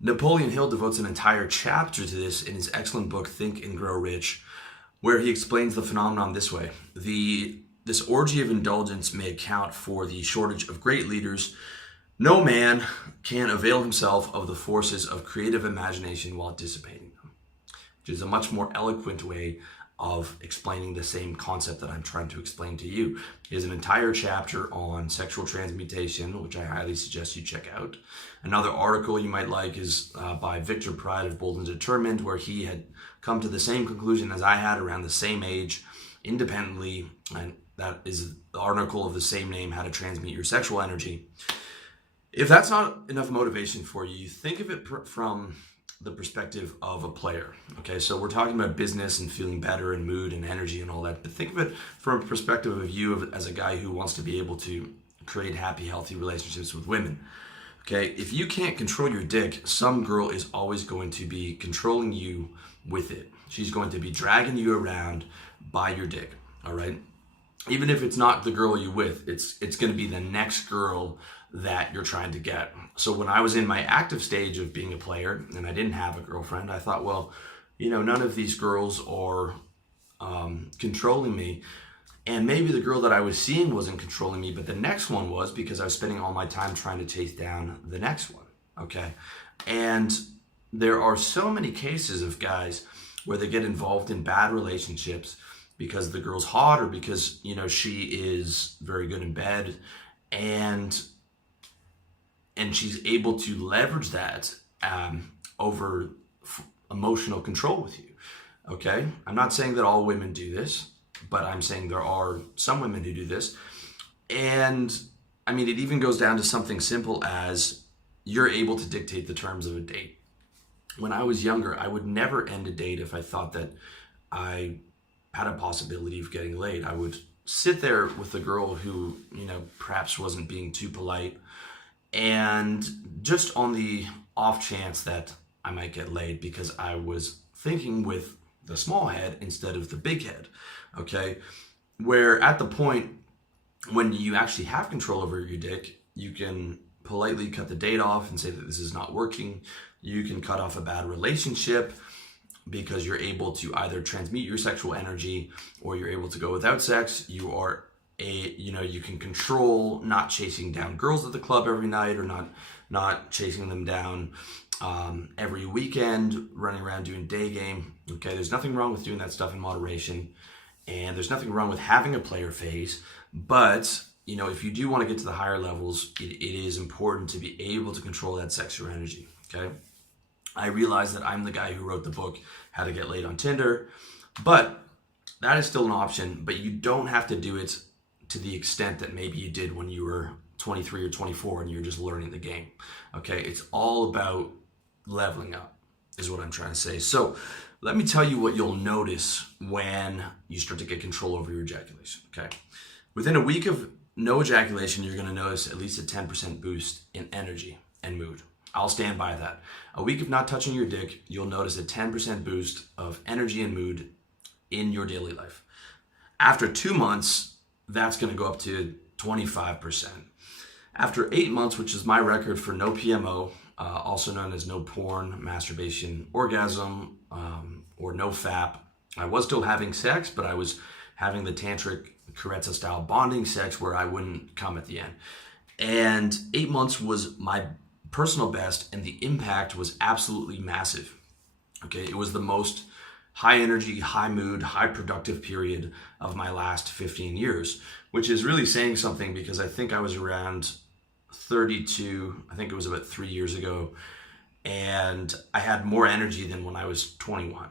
Napoleon Hill devotes an entire chapter to this in his excellent book, Think and Grow Rich, where he explains the phenomenon this way. This orgy of indulgence may account for the shortage of great leaders. No man can avail himself of the forces of creative imagination while dissipating them, which is a much more eloquent way of explaining the same concept that I'm trying to explain to you. There's an entire chapter on sexual transmutation, which I highly suggest you check out. Another article you might like is by Victor Pride of Bold and Determined, where he had come to the same conclusion as I had around the same age, independently, and that is the article of the same name, How to Transmute Your Sexual Energy. If that's not enough motivation for you, think of it from the perspective of a player. Okay, so we're talking about business and feeling better and mood and energy and all that, but think of it from a perspective of you as a guy who wants to be able to create happy, healthy relationships with women. Okay, if you can't control your dick, some girl is always going to be controlling you with it. She's going to be dragging you around by your dick, all right? Even if it's not the girl you're with, it's going to be the next girl that you're trying to get. So when I was in my active stage of being a player and I didn't have a girlfriend, I thought, well, none of these girls are controlling me. And maybe the girl that I was seeing wasn't controlling me, but the next one was, because I was spending all my time trying to chase down the next one, okay? And there are so many cases of guys where they get involved in bad relationships because the girl's hot or because, she is very good in bed, and she's able to leverage that over emotional control with you, okay? I'm not saying that all women do this, but I'm saying there are some women who do this. And I mean, it even goes down to something simple as you're able to dictate the terms of a date. When I was younger, I would never end a date if I thought that I had a possibility of getting laid. I would sit there with a girl who, perhaps wasn't being too polite, and just on the off chance that I might get laid, because I was thinking with the small head instead of the big head, okay? Where at the point when you actually have control over your dick, you can politely cut the date off and say that this is not working. You can cut off a bad relationship because you're able to either transmute your sexual energy or you're able to go without sex. You are you can control not chasing down girls at the club every night, or not chasing them down every weekend, running around doing day game. Okay, there's nothing wrong with doing that stuff in moderation, and there's nothing wrong with having a player phase. But if you do want to get to the higher levels, it is important to be able to control that sexual energy. Okay, I realize that I'm the guy who wrote the book How to Get Laid on Tinder, but that is still an option. But you don't have to do it to the extent that maybe you did when you were 23 or 24 and you're just learning the game. Okay, it's all about leveling up, is what I'm trying to say. So let me tell you what you'll notice when you start to get control over your ejaculation. Okay, within a week of no ejaculation, you're going to notice at least a 10% boost in energy and mood. I'll stand by that. A week of not touching your dick, you'll notice a 10% boost of energy and mood in your daily life. After 2 months, that's going to go up to 25%. After 8 months, which is my record for no PMO, also known as no porn, masturbation, orgasm, or no FAP, I was still having sex, but I was having the tantric Karetsa style bonding sex where I wouldn't come at the end. And 8 months was my personal best, and the impact was absolutely massive. Okay, it was the most high energy, high mood, high productive period of my last 15 years, which is really saying something, because I think I was around 32, I think it was about 3 years ago, and I had more energy than when I was 21,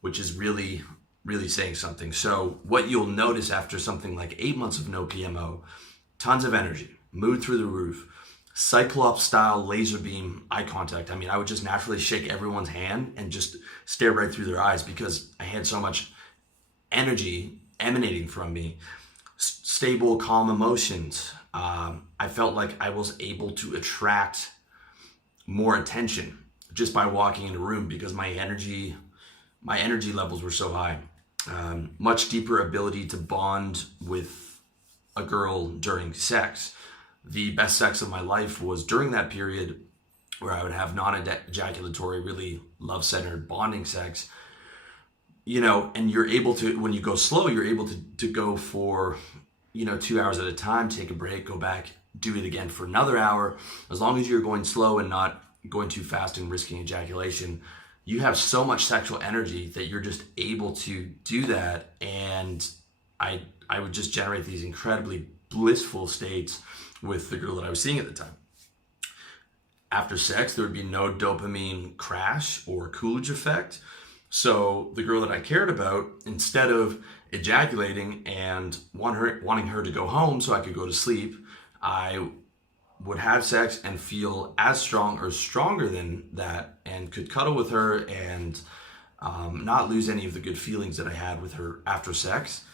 which is really, really saying something. So what you'll notice after something like 8 months of no PMO, tons of energy, mood through the roof, Cyclops style laser beam eye contact. I mean, I would just naturally shake everyone's hand and just stare right through their eyes because I had so much energy emanating from me. Stable, calm emotions. I felt like I was able to attract more attention just by walking in a room because my energy levels were so high. Much deeper ability to bond with a girl during sex. The best sex of my life was during that period where I would have non-ejaculatory, really love-centered bonding sex, and you're able to, when you go slow, you're able to go for, 2 hours at a time, take a break, go back, do it again for another hour. As long as you're going slow and not going too fast and risking ejaculation, you have so much sexual energy that you're just able to do that. And I would just generate these incredibly blissful states with the girl that I was seeing at the time. After sex, there would be no dopamine crash or Coolidge effect. So the girl that I cared about, instead of ejaculating and wanting her to go home so I could go to sleep, I would have sex and feel as strong or stronger than that, and could cuddle with her and not lose any of the good feelings that I had with her after sex.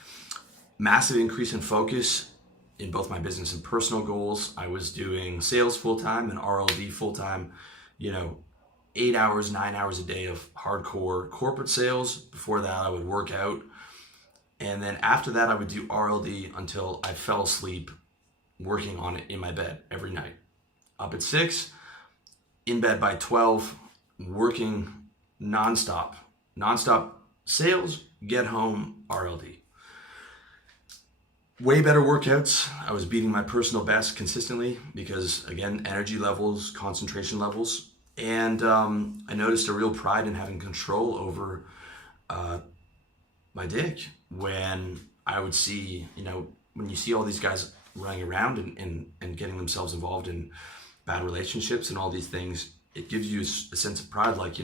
Massive increase in focus in both my business and personal goals. I was doing sales full-time and RLD full-time, 8 hours, 9 hours a day of hardcore corporate sales. Before that, I would work out. And then after that, I would do RLD until I fell asleep working on it in my bed every night. Up at 6, in bed by 12, working nonstop sales, get home, RLD. Way better workouts. I was beating my personal best consistently because, again, energy levels, concentration levels. And I noticed a real pride in having control over my dick when I would see, when you see all these guys running around and getting themselves involved in bad relationships and all these things, it gives you a sense of pride. Like,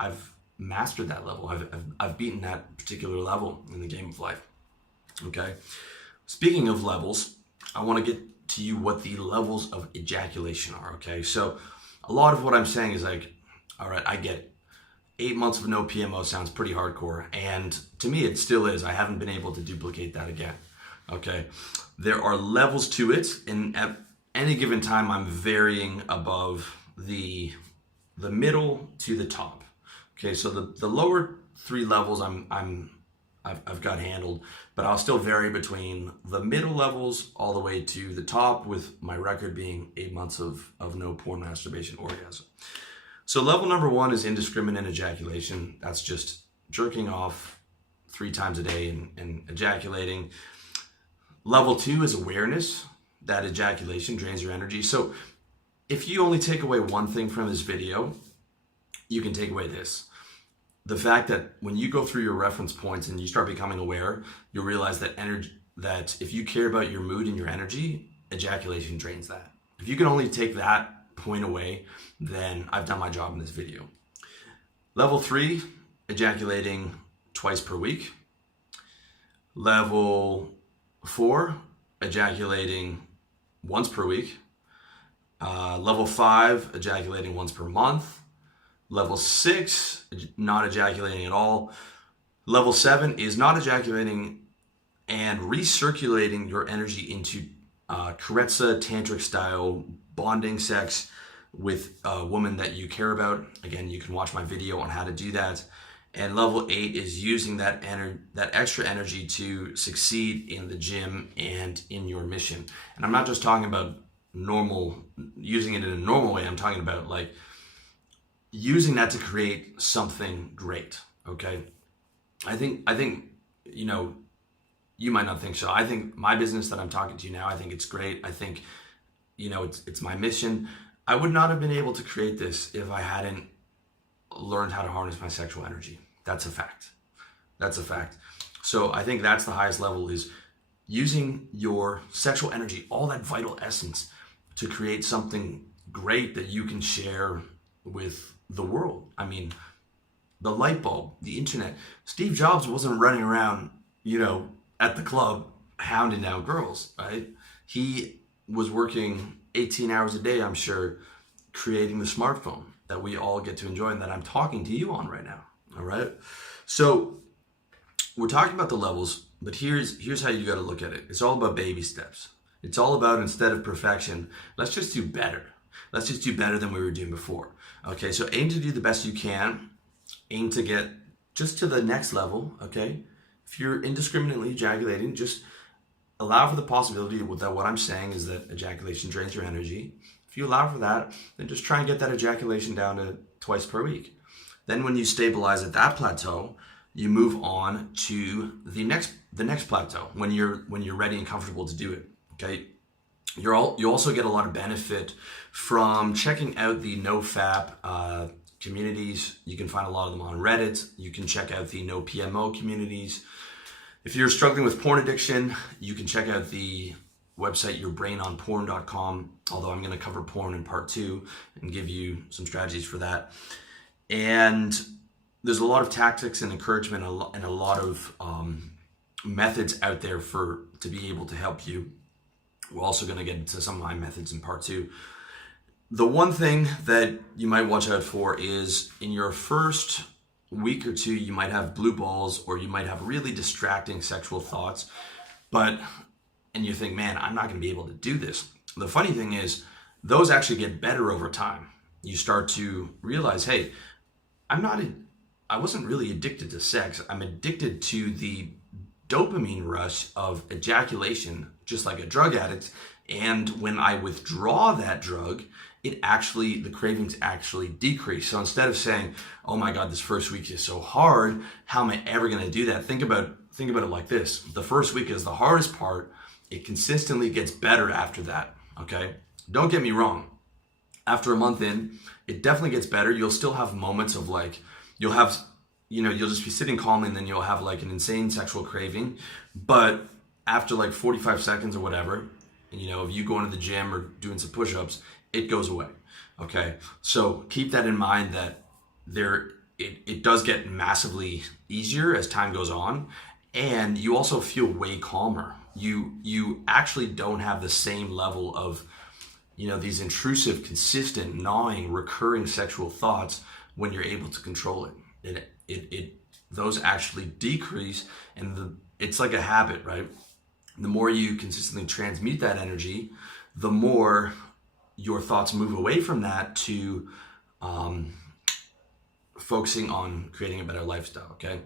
I've mastered that level. I've beaten that particular level in the game of life. Okay. Speaking of levels, I want to get to you what the levels of ejaculation are. Okay. So a lot of what I'm saying is like, all right, I get it. 8 months of no PMO sounds pretty hardcore. And to me, it still is. I haven't been able to duplicate that again. Okay. There are levels to it. And at any given time, I'm varying above the middle to the top. Okay. So the lower 3 levels I've got handled, but I'll still vary between the middle levels all the way to the top, with my record being 8 months of no porn, masturbation, orgasm. So level number 1 is indiscriminate ejaculation. That's just jerking off 3 times a day and ejaculating. Level 2 is awareness that ejaculation drains your energy. So if you only take away one thing from this video, you can take away this. The fact that when you go through your reference points and you start becoming aware, you'll realize that that if you care about your mood and your energy, ejaculation drains that. If you can only take that point away, then I've done my job in this video. Level 3, ejaculating twice per week. Level 4, ejaculating once per week. Level 5, ejaculating once per month. Level 6, not ejaculating at all. Level 7 is not ejaculating and recirculating your energy into Karetsa tantric style bonding sex with a woman that you care about. Again, you can watch my video on how to do that. And level 8 is using that extra energy to succeed in the gym and in your mission. And I'm not just talking about using it in a normal way. I'm talking about like using that to create something great. Okay. I think, you might not think so. I think my business that I'm talking to you now, I think it's great. I think, it's my mission. I would not have been able to create this if I hadn't learned how to harness my sexual energy. That's a fact. That's a fact. So I think that's the highest level, is using your sexual energy, all that vital essence, to create something great that you can share with the world. I mean, the light bulb, the internet. Steve Jobs wasn't running around, at the club hounding down girls, right? He was working 18 hours a day, I'm sure, creating the smartphone that we all get to enjoy and that I'm talking to you on right now. All right. So we're talking about the levels, but here's how you got to look at it. It's all about baby steps. It's all about, instead of perfection, let's just do better. Let's just do better than we were doing before. Okay. So aim to do the best you can. Aim to get just to the next level. Okay. If you're indiscriminately ejaculating, just allow for the possibility that what I'm saying is that ejaculation drains your energy. if you allow for that, then just try and get that ejaculation down to twice per week. Then when you stabilize at that plateau, you move on to the next plateau when you're ready and comfortable to do it. Okay. You also get a lot of benefit from checking out the NoFap communities. You can find a lot of them on Reddit. You can check out the No PMO communities. If you're struggling with porn addiction, you can check out the website yourbrainonporn.com, although I'm going to cover porn in part 2 and give you some strategies for that. And there's a lot of tactics and encouragement and a lot of methods out there to be able to help you. We're also going to get into some of my methods in part 2. The one thing that you might watch out for is in your first week or 2, you might have blue balls, or you might have really distracting sexual thoughts, and you think, man, I'm not going to be able to do this. The funny thing is, those actually get better over time. You start to realize, hey, I wasn't really addicted to sex. I'm addicted to the dopamine rush of ejaculation, just like a drug addict. And when I withdraw that drug, the cravings actually decrease. So instead of saying, oh my God, this first week is so hard, how am I ever going to do that? Think about it like this. The first week is the hardest part. It consistently gets better after that. Okay. Don't get me wrong. After a month in, it definitely gets better. You'll still have moments of you'll just be sitting calmly and then you'll have like an insane sexual craving. But after like 45 seconds or whatever, if you go into the gym or doing some push-ups, it goes away. Okay. So keep that in mind, that it does get massively easier as time goes on. And you also feel way calmer. You actually don't have the same level of, these intrusive, consistent, gnawing, recurring sexual thoughts when you're able to control it. Those actually decrease, and it's like a habit, right? The more you consistently transmute that energy, the more your thoughts move away from that to focusing on creating a better lifestyle, okay?